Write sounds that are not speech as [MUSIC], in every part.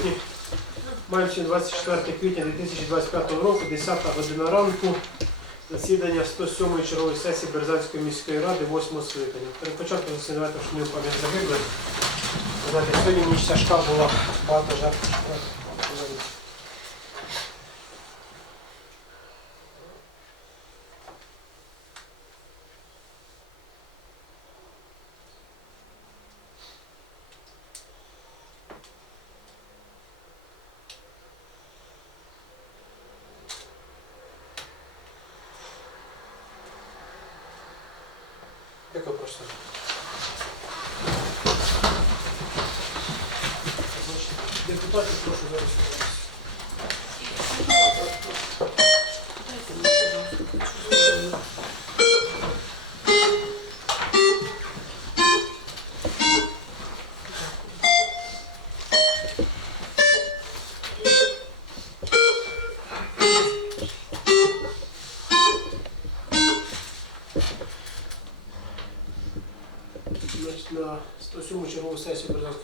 присутні. Маємо 24 квітня 2025 року, 10 година ранку. Засідання 107-ї чергової сесії Березанської міської ради 8 скликання. Перед початком засідання давайте ми пам'ять загиблих. Сьогодні ніч тяжка була, багато жертв.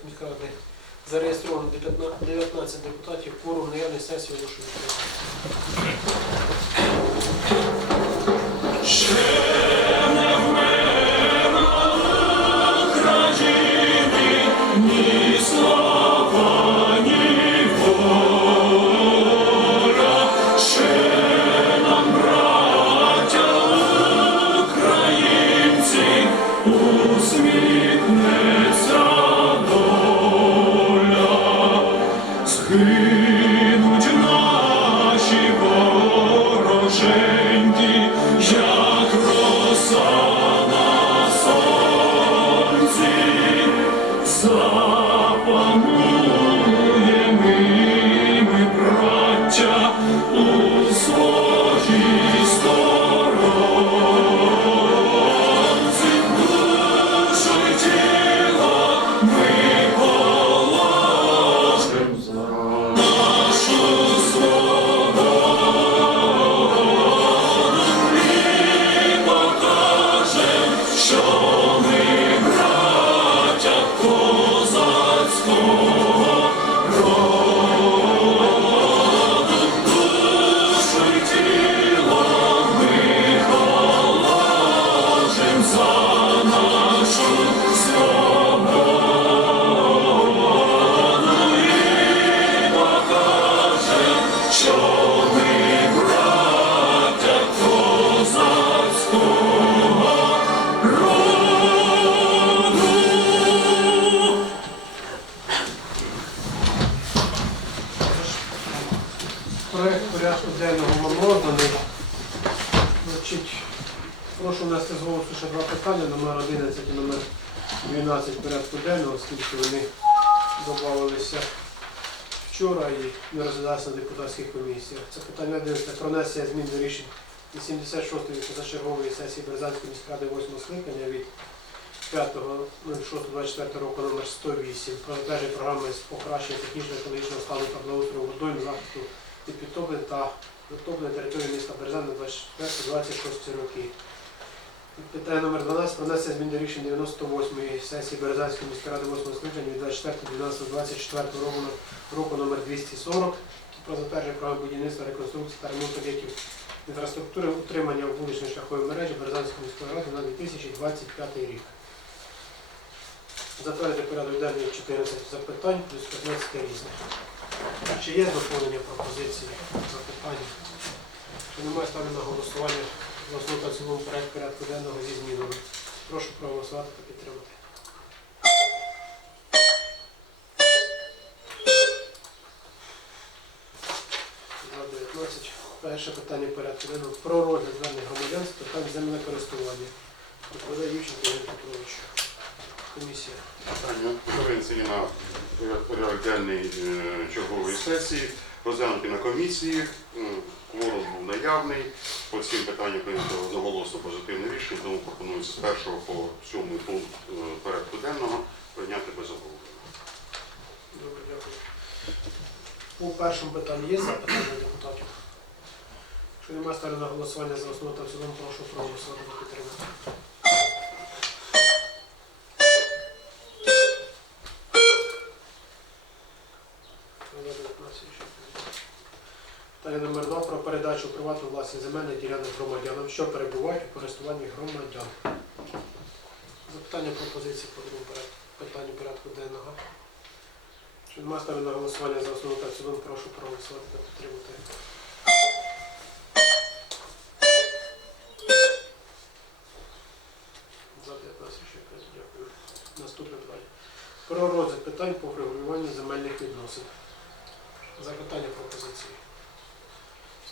Сесію Березанської міської ради зареєстровано 19 депутатів, кворум наявної сесії оголошую. Додавалися вчора і не розглядалися на депутатських комісіях. Це питання 11 про внесення змін до рішень 86-ї позачергової сесії Березанської міськради 8 скликання від 5.06.24 року номер 108 про затвердження програми з покращення технічного екологічного стану та благоустрою водойм захисту від підтоплень та затоплення території міста Березан на 24-26 роки. Питання номер 12 про внесення змін до рішень 98-ї сесії Березанської міської ради 8 скликання від 24.12.24 року, року номер 240 про затвердження програми будівництва, реконструкції та ремонту об'єктів інфраструктури утримання вуличної шляхової мережі Березанської міської ради на 2025 рік. Затвердити порядок денний 14 запитань плюс 15 різних. Чи є доповнення пропозиції, запитання? Чи немає ставлю на голосування за основу та в цілому проект порядку денного зі змінами? Прошу проголосувати та підтримати. За 19. Перше питання порядку денного про розгляд звернень громадян з питань землекористування. Доповідає Ющенко Ігор Петрович. Комісія. Питання винесені на порядок денний е, чергової сесії, розглянуті на комісії, кворум був наявний. По всім питанням прийнято одноголосно позитивне рішення, тому пропонується з першого по сьомий пункт е, порядку денного прийняти без обговорення. Добре, дякую. По першому питанню є запитання депутатів? Якщо немає ставлю голосування за основу та в цілому, прошу проголосувати підтримати. Питання номер 2 про передачу у приватну власність земельних ділянок громадянам, що перебувають у користуванні громадян. Запитання пропозиції по другому порядку. Питанню порядку денного. Чи немає ставлю на голосування за основу та цілому, прошу проголосувати та підтримати. За 15 рішення прийнято. Дякую. Наступне питання. Про розгляд питань по врегулюванню земельних відносин. Запитання пропозиції.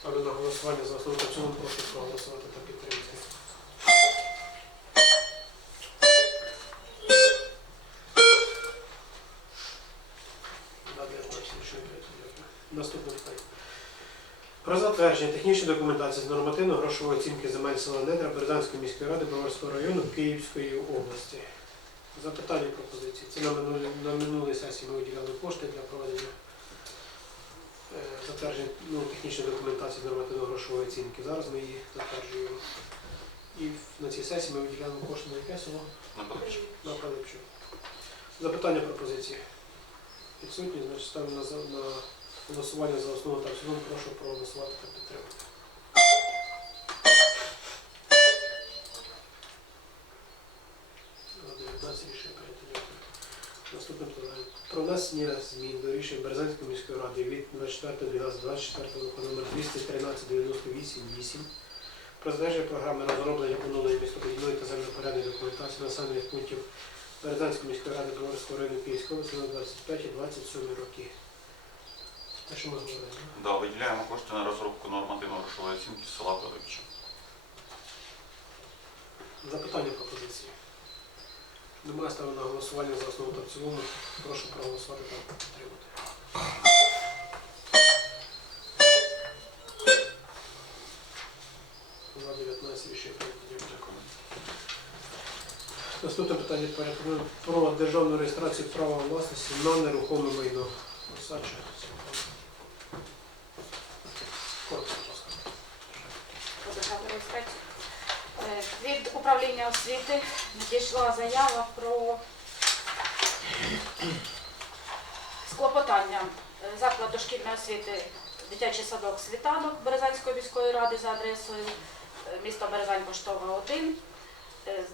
Ставлю на голосування за основу та прошу проголосувати та підтримати. За 19 рішення прийнято. Дякую. Наступне питання. Про затвердження технічної документації з нормативно-грошової оцінки земель села Недра Березанської міської ради Броварського району Київської області. Запитання пропозиції. Це на минулій, на минулій сесії ми виділяли кошти для проведення затвердження ну, технічної документації з нормативно-грошової оцінки. Зараз ми її затверджуємо. І на цій сесії ми виділяємо кошти на яке село? На Пилипчу. Запитання пропозиції. Відсутні, значить ставимо на, на голосування за основу та в цілому. Прошу проголосувати та підтримати. Наступне питання. Про внесення змін до рішень Березанської міської ради від 24.12.24 року номер 213-98-8 про затвердження програми розроблення оновлення містобудівної та землепорядної документації населених пунктів Березанської міської ради Броварського району Київської області на 25 і 27 роки. Те, що ми говорили. да? Виділяємо кошти на розробку нормативно-грошової оцінки села Пилипча. Запитання пропозиції. Немає ставлю на голосування за основу та в цілому. Прошу проголосувати та підтримати. За 19 рішення прийнято. Дякую. Наступне питання порядку про державну реєстрацію права власності на нерухоме майно. Осадча. Коротко, про державну реєстрацію. Е, Від управління освіти надійшла заява про склопотання е, заклад дошкільної освіти дитячий садок світанок Березанської міської ради за адресою е, місто Березань Поштова 1 е,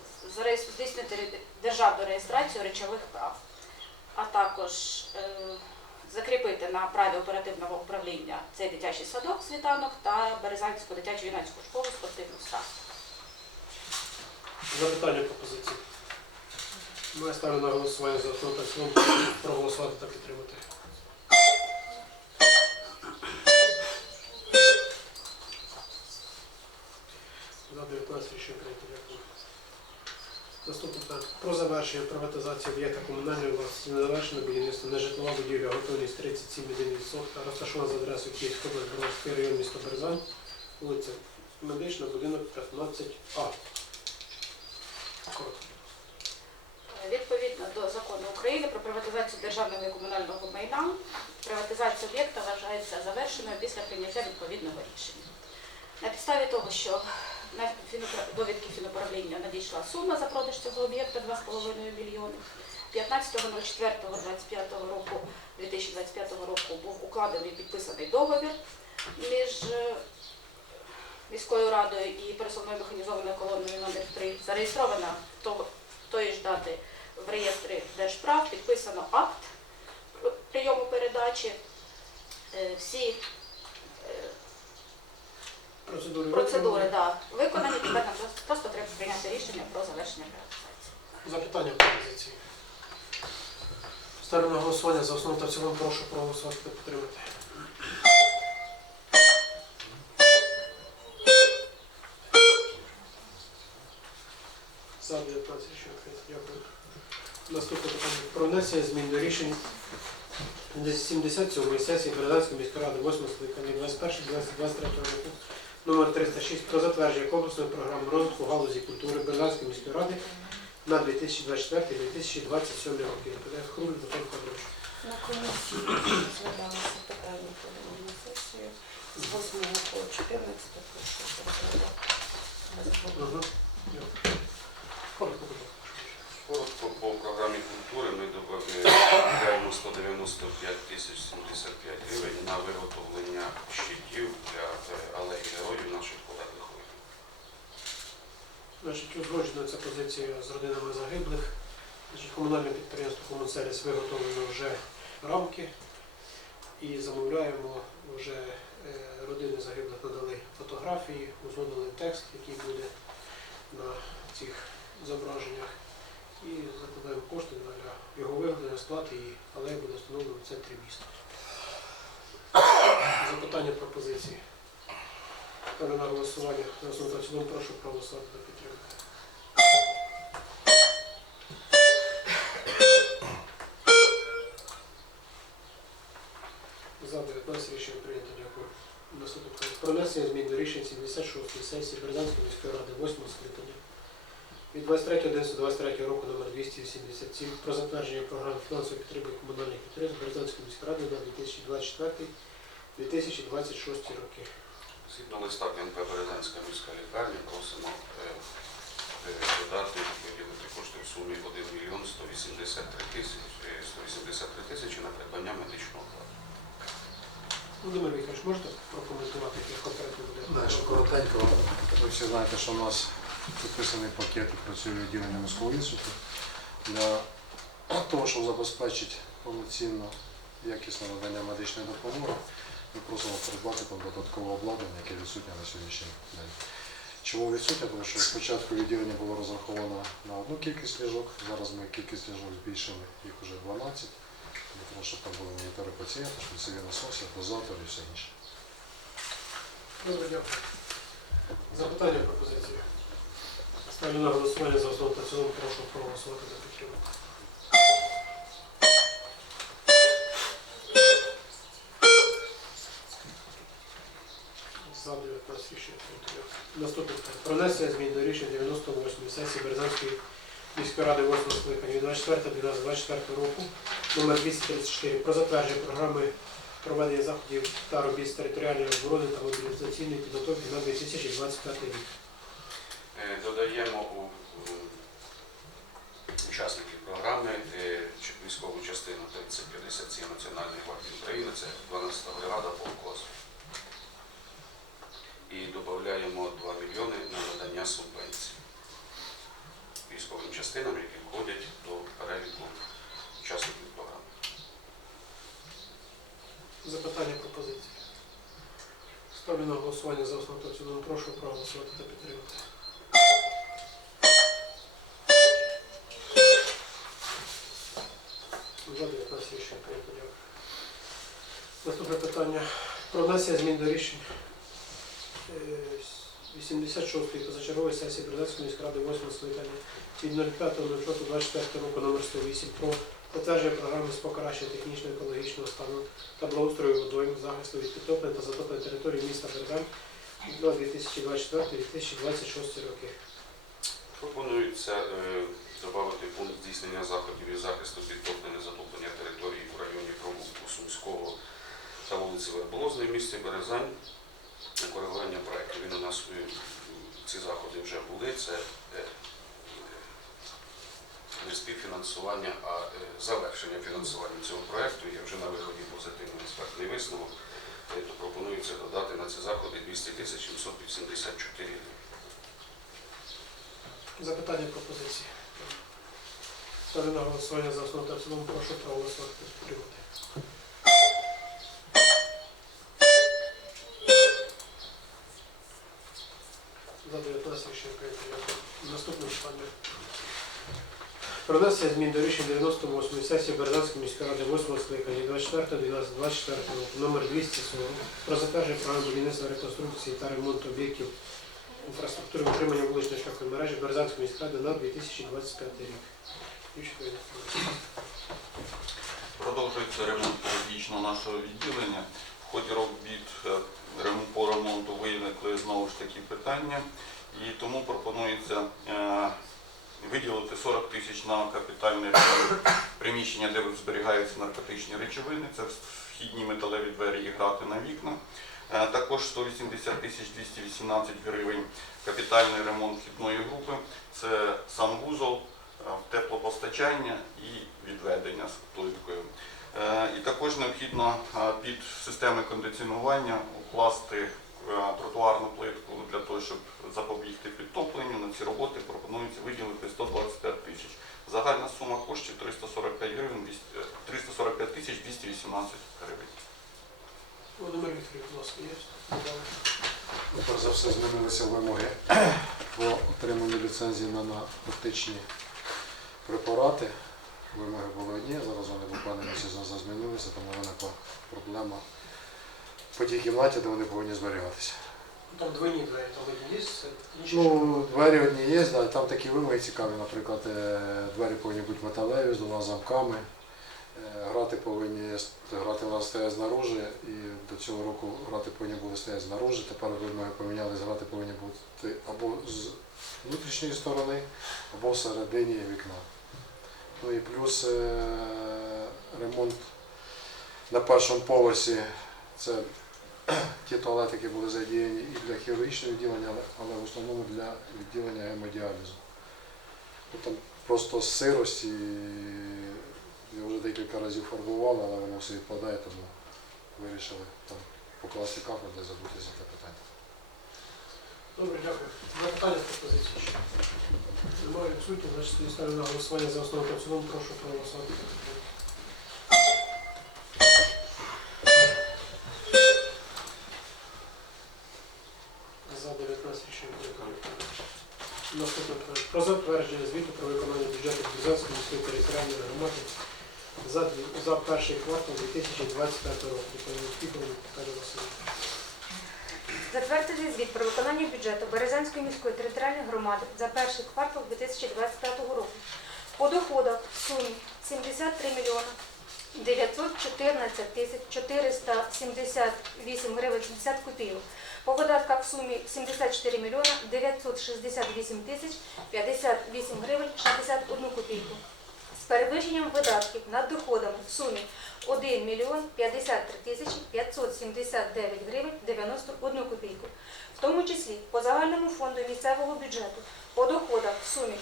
здійснити державну реєстрацію речових прав, а також закріпити на праві оперативного управління цей дитячий садок світанок та Березанську дитячу юнацьку школу спортивну став. Запитання пропозиції. Ми ставлю на голосування за основу та проголосувати та підтримати. За 19 рішення прийнято. Дякую. Наступне питання. Про завершення приватизації об'єкта комунальної власності незавершене будівництво нежитлова будівля, готовність 37,1%, розташована за адресою Київської області, Броварський район, місто Березань, вулиця Медична, будинок 15А. Коротко. Відповідно до закону України про приватизацію державного і комунального майна, приватизація об'єкта вважається завершеною після прийняття відповідного рішення. На підставі того, що на довідки фінуправління надійшла сума за продаж цього об'єкта 2,5 мільйони. 15.04.25 року 2025 року був укладений підписаний договір між е, міською радою і пересувною механізованою колоною номер 3 зареєстрована тої ж дати в реєстрі Держправ, підписано акт прийому передачі. Е, Всі е, Процедури. процедури да, виконані, тепер нам просто- треба прийняти рішення про завершення приватизації. Запитання пропозиції. Ставлю на голосування за основу та в цілому. Прошу проголосувати та підтримати. За 19 рішення прийнято. Дякую. Наступне питання. Про внесення змін до рішень 77 сесії Березанської міської ради 8 скликання 21-23 року номер 306 про затвердження комплексної програми розвитку галузі культури Березанської міської ради на 2024-2027 роки. Хруль Михайло Федорович. На комісії розглядалося питання подання на сесію з 8 по 14 прошу розглядати. Коротко, будь ласка. Коротко по програмі культури ми додаємо 195 тисяч 75 гривень на виготовлення щитів для алеї героїв наших полеглих воїнів. Значить, ця позиція з родинами загиблих. Значить, комунальне підприємство Комунсервіс виготовлено вже рамки і замовляємо вже е, родини загиблих надали фотографії, узгодили текст, який буде на цих зображеннях. І закладаємо кошти для його виготовлення, сплати, і алея буде встановлена в центрі міста. Запитання пропозиції. Ставлю на голосування. За основу цілому прошу проголосувати та підтримати. За 19 рішення прийнято. Дякую. Наступне. Про внесення змін до рішень 76-ї сесії Березанської міської ради 8 скликання від 23.11.23 року номер 287 про затвердження програми фінансової підтримки комунальних підприємств Березанської міської ради на 2024-2026 роки. Згідно листа КНП Березанська міська лікарня просимо е, е, додати, виділити кошти в сумі 1 мільйон 183 тисячі, е, 183 тисячі на придбання медичного обладнання. Володимир Вікторович, можете прокоментувати, який конкретно буде? Коротенько, ви всі знаєте, що у нас підписаний пакет працює відділення міського інституту для того, щоб забезпечити повноцінно якісне надання медичної допомоги. Ми просимо придбати там додаткове обладнання, яке відсутнє на сьогоднішній день. Чому відсутнє? Тому що спочатку відділення було розраховано на одну кількість ліжок, зараз ми кількість ліжок збільшили, їх вже 12, для того, щоб там були монітори пацієнта, шлюзові насоси, дозатори і все інше. Добре, дякую. Запитання пропозиції. Ставлю на голосування за основу та прошу проголосувати за підтримку. За 19 рішення. Наступне питання. Про внесення змін до рішення 98 сесії Березанської міської ради 8 скликання від 24.12.24 року номер 234 про затвердження програми проведення заходів та робіт з територіальної оборони та мобілізаційної підготовки на 2025 рік. Е, Додаємо у учасників програми е, військову частину 3057 Національної гвардії України, це 12-та бригада полкос. І додаємо 2 мільйони на надання субвенцій військовим частинам, які входять до переліку учасників програми. Запитання пропозиції. Ставлю на голосування за основу та. Прошу проголосувати та підтримати. 19 рішення Наступне питання. Про внесення змін до рішень е, 86-ї позачергової сесії Березанської міської ради 8 скликання від 05.06.24 року номер 108 про затвердження програми з покращення технічно-екологічного стану та благоустрою водойм, захисту від підтоплення та затоплення території міста Березань на 2024-2026 роки. Пропонується додати пункт здійснення заходів із захисту підтоплення затоплення території в районі провулку Сумського та вулиці Верболозної місті Березань. Коригування проєкту. Він у нас е, ці заходи вже були. Це е, не співфінансування, а е, завершення фінансування цього проєкту. Є вже на виході позитивний експертний висновок. То пропонується додати на ці заходи 200 тисяч 784 гривень. Запитання пропозиції. Ставлю на голосування за основу та цілому. Прошу проголосувати підтримати. За 19 рішення прийнято. Наступне питання. Про внесення змін до рішень 98 сесії Березанської міської ради 8 скликання 24.12.24 року номер 240 про затвердження програми будівництва реконструкції та ремонту об'єктів інфраструктури утримання вуличної шляхової мережі Березанської міської ради на 2025 рік. Продовжується ремонт періодично нашого відділення. В ході робіт е, по ремонту виникли знову ж такі питання, і тому пропонується е, виділити 40 тисяч на капітальне ремонт приміщення, де зберігаються наркотичні речовини. Це вхідні металеві двері і грати на вікна. Е, Також 180 тисяч 218 гривень капітальний ремонт вхідної групи. Це санвузол, в теплопостачання і відведення з плиткою. Е, І також необхідно е, під системи кондиціонування укласти е, тротуарну плитку для того, щоб запобігти підтопленню. На ці роботи пропонується виділити 125 тисяч. Загальна сума коштів 345 гривень, 200 е, 345 тисяч 218 гривень. Володимир Вікторович, будь ласка, є? Ну, Перш за все змінилися вимоги по отриманню ліцензії на наркотичні препарати. Вимоги були одні, зараз вони буквально місяць назад змінилися, тому виникла проблема по тій кімнаті, де вони повинні зберігатися. Там двойні двері, там одні є. Ну, двері одні є, да, там такі вимоги цікаві, наприклад, е, двері повинні бути металеві, з двома замками. Е, Грати повинні грати у нас стоять знаружи, і до цього року грати повинні були стояти знаружи. Тепер вимоги помінялись, грати повинні бути або з внутрішньої сторони, або всередині вікна. Ну і плюс е, ремонт на першому поверсі. Це [CLEARS THROAT] ті туалети, які були задіяні і для хірургічного відділення, але- в основному для відділення гемодіалізу. Там просто сирості, я вже декілька разів фарбували, але воно все відпадає, тому вирішили там покласти кафель, де забути за те питання. Добре, дякую. Запитання з пропозиції? Немає відсутні, значить тоді ставлю на голосування за основу та прошу проголосувати. За 19 рішення прийнято. Наступне. Про затвердження звіту про виконання бюджету Бюзанської міської територіальної громади за, за перший квартал 2025 року. Відповідно. Затвердити звіт про виконання бюджету Березанської міської територіальної громади за перший квартал 2025 року. По доходах в сумі 73 мільйона 914 тисяч 478 гривень 60 копійок. По видатках в сумі 74 мільйона 968 тисяч 58 гривень 61 копійку. Перевищенням видатків над доходами в сумі 1 мільйон 53 тисячі 579 гривень 91 копійку. В тому числі по загальному фонду місцевого бюджету по доходах в сумі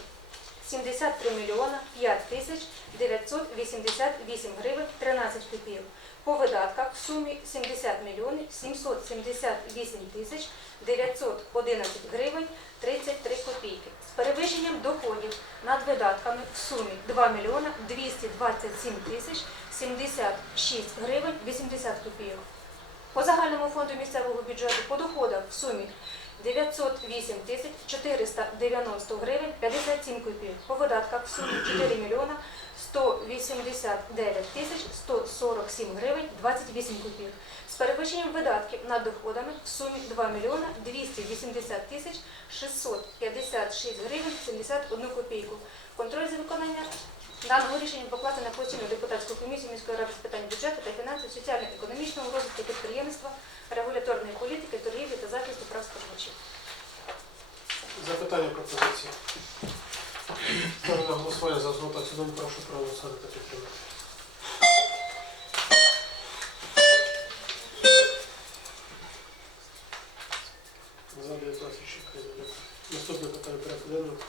73 мільйона 5 тисяч 988 гривень 13 копійок. По видатках в сумі 70 мільйонів 778 тисяч 911 гривень 33 копійки. Перевищенням доходів над видатками в сумі 2 мільйона 227 тисяч 76 гривень 80 копійок. По загальному фонду місцевого бюджету по доходах в сумі 908 тисяч 490 гривень 57 копійок. По видатках в сумі 4 мільйона 189 тисяч 147 гривень 28 копійок. Перевищенням видатків над доходами в сумі 2 мільйона 280 тисяч 656 гривень 71 копійку. Контроль за виконання даного рішення покласти на постійну депутатську комісію міської ради з питань бюджету та фінансів, соціально-економічного розвитку підприємства, регуляторної політики, торгівлі та захисту прав споживачів. Запитання пропозиції. Ставлю на голосування за та прошу проголосувати та підтримати. За 19 рішення прийнято. Наступне питання.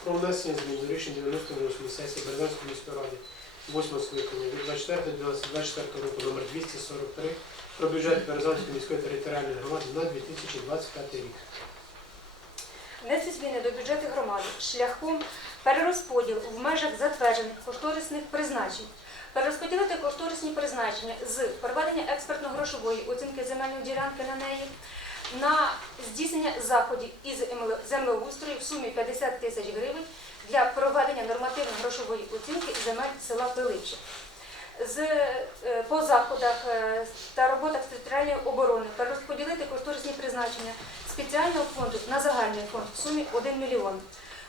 Про внесення змін до рішень 98 сесії Березанської міської ради 8 скликання від 24 24 року номер 243 про бюджет Березанської міської територіальної громади на 2025 рік. Внести зміни до бюджету громади шляхом перерозподілу в межах затверджених кошторисних призначень. Перерозподілити кошторисні призначення з проведення експертно-грошової оцінки земельної ділянки на неї на здійснення заходів із землеустрою в сумі 50 тисяч гривень для проведення нормативно-грошової оцінки земель села Пилипче. З, е, по заходах е, та роботах територіальної оборони перерозподілити кошторисні призначення спеціального фонду на загальний фонд в сумі 1 мільйон.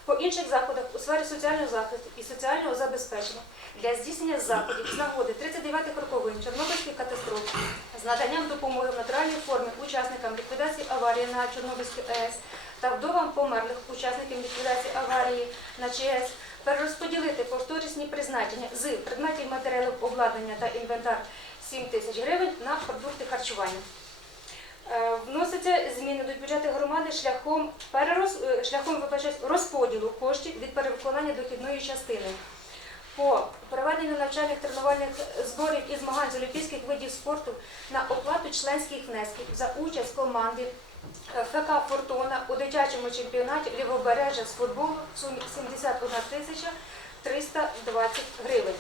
По інших заходах у сфері соціального захисту і соціального забезпечення для здійснення заходів з нагоди 39-х роковин Чорнобильської катастрофи з наданням допомоги в натуральній формі учасникам ліквідації аварії на Чорнобильській АЕС та вдовам померлих учасників ліквідації аварії на ЧАЕС перерозподілити кошторисні призначення з предметів матеріалів обладнання та інвентар 7 тисяч гривень на продукти харчування. Е, Вносяться зміни до бюджету громади шляхом перероз... е, шляхом вибачаюсь, розподілу коштів від перевиконання дохідної частини. По проведенню навчальних тренувальних зборів і змагань з олімпійських видів спорту на оплату членських внесків за участь команди е, ФК Фортуна у дитячому чемпіонаті Лівобережжя з футболу в сумі 71 тисяча 320 гривень.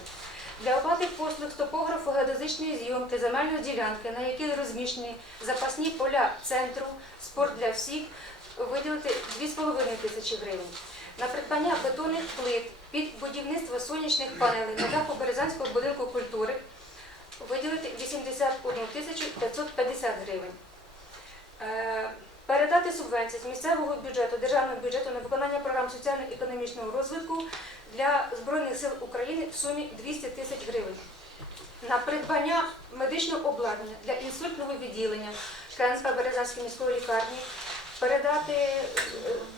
Для оплати послуг з топографу геодезичної зйомки земельної ділянки, на якій розміщені запасні поля центру спорт для всіх, виділити 2,5 тисячі гривень. На придбання бетонних плит під будівництво сонячних панелей на даху Березанського будинку культури виділити 81 тисячу 550 гривень. Передати субвенції з місцевого бюджету, державного бюджету на виконання програм соціально-економічного розвитку для Збройних сил України в сумі 200 тисяч гривень. На придбання медичного обладнання для інсультного відділення КНСП Березанської міської лікарні передати е,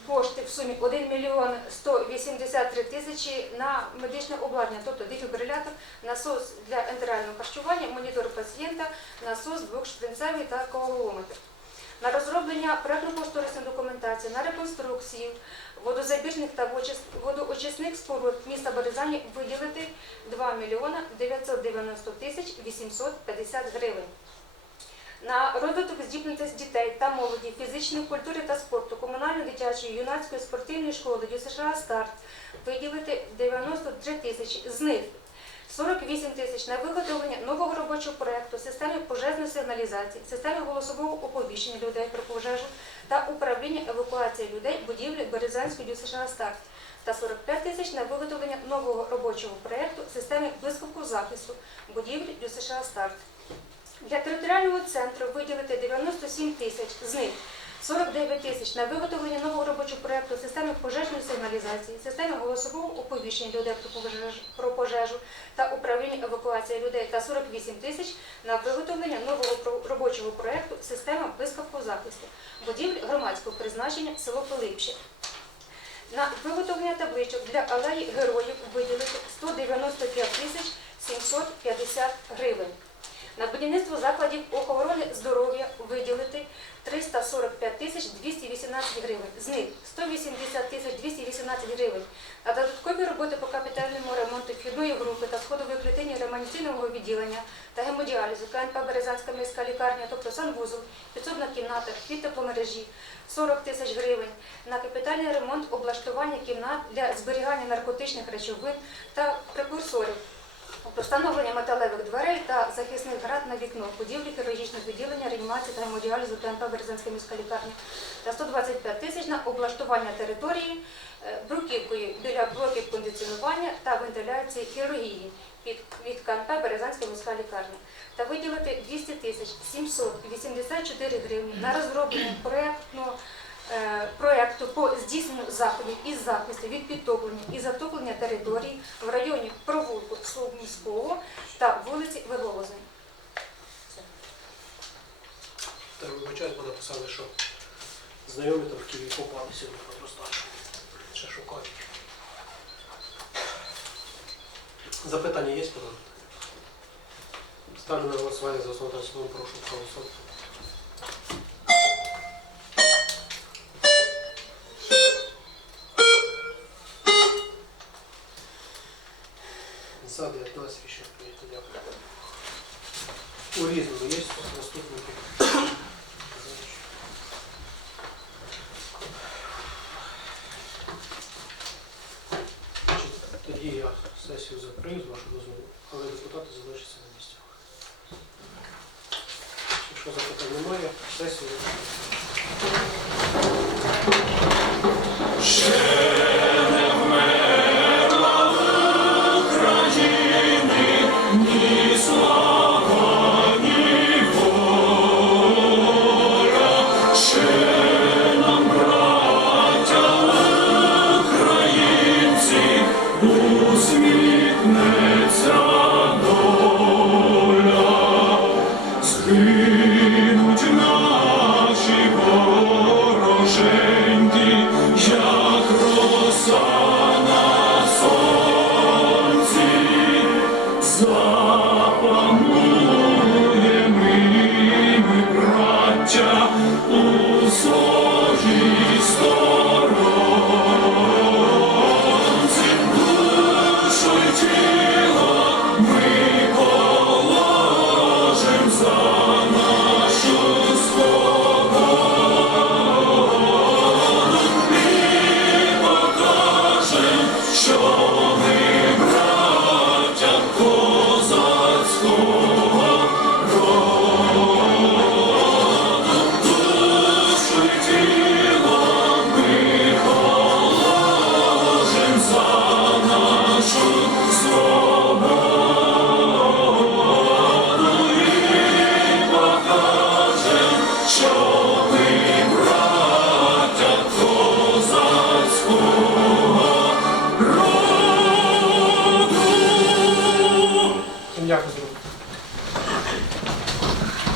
кошти в сумі 1 мільйон 183 тисячі на медичне обладнання, тобто дефібрилятор, насос для ентерального харчування, монітор пацієнта, насос двохшпринцевий та коагулометр. На розроблення проєктно-кошторисної документації, на реконструкцію водозабірних та водоочис- водоочисних споруд міста Березані виділити 2 мільйона 990 тисяч 850 гривень. На розвиток здібності дітей та молоді, фізичної культури та спорту, комунальної дитячої юнацької спортивної школи ДЮСШ «Старт» виділити 93 тисячі. З них 48 тисяч на виготовлення нового робочого проєкту, системи пожежної сигналізації, системи голосового оповіщення людей про пожежу та управління евакуації людей будівлі Березанської ДЮСШ «Старт» та 45 тисяч на виготовлення нового робочого проєкту системи блискавку захисту будівлі ДЮСШ «Старт». Для територіального центру виділити 97 тисяч, з них 49 тисяч на виготовлення нового робочого проєкту системи пожежної сигналізації, системи голосового оповіщення людей про пожежу, та управління евакуацією людей та 48 тисяч на виготовлення нового робочого проєкту система блискавку захисту, будівлі громадського призначення село Пилипще. На виготовлення табличок для алеї героїв виділити 195 тисяч 750 гривень. На будівництво закладів охорони здоров'я виділити 345 тисяч 218 гривень. З них 180 тисяч 218 гривень на додаткові роботи по капітальному ремонту вхідної групи та сходової клітині ремонтаційного відділення та гемодіалізу КНП Березанська міська лікарня, тобто санвузол, підсобна кімната, від тепломережі 40 тисяч гривень на капітальний ремонт облаштування кімнат для зберігання наркотичних речовин та прекурсорів. Тобто встановлення металевих дверей та захисних град на вікно, будівлі хірургічного відділення, реанімації та гемодіалізу КНП Березанська міська лікарня та 125 тисяч на облаштування території е, бруківкою біля блоків кондиціонування та вентиляції хірургії від, від КНП Березанська міська лікарня та виділити 200 тисяч 784 гривні на розроблення проєктного е, проєкту по здійсненню заходів із захисту від підтоплення і затоплення територій в районі провулку Сумського та вулиці Велолозної. Так, вибачаю, бо написали, що знайомі там в Києві попали сьогодні по. Ще шукають. Запитання є, пане? Ставлю на голосування за основу прошу проголосувати. Є